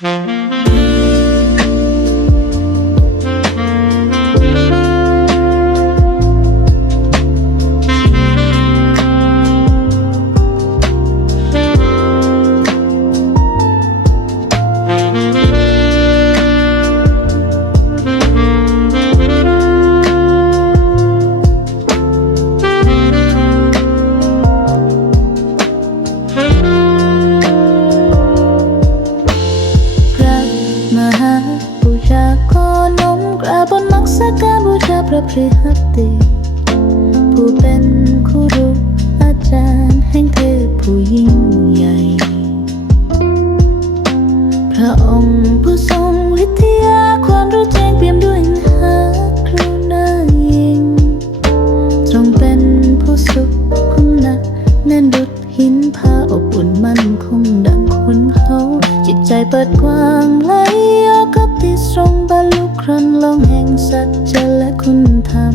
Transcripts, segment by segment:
ก บูชาขอนมกราบบนมักสการบูชาพระพฤหัสติผู้เป็นครูรูอาจารย์แห่งเทพผู้ยิ่งใหญ่ พระองค์ผู้ทรงวิทยาความรู้แจ้งเปี่ยมด้วยหากรุณายิ่งทรงเป็นผู้สุขคุณนะแน่นดุดหินผ้าอบอุ่นมั่นคงดังคุณเขาจิตใจเปิดกว้าง รรลุครนลงแห่งสัจจะและคุณธรรม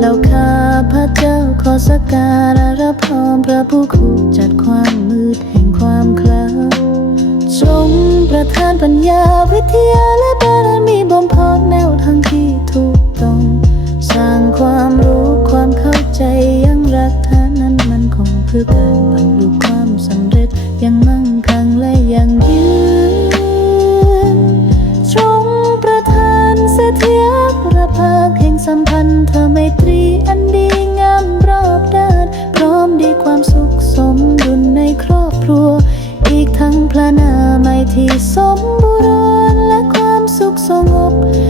แล้วข้าพระเจ้าขอสักการะรับพรพระผู้คู่จัดความมืดแห่งความคลาทรงประทานปัญญาวิทยาและบารมีบ่มเพาะแนวทางที่ถูกต้อง สร้างความรู้ความเข้าใจยังรักฐานั้นมันคงเพื่อกา พระนามัยที่สมบูรณ์และความสุขสงบน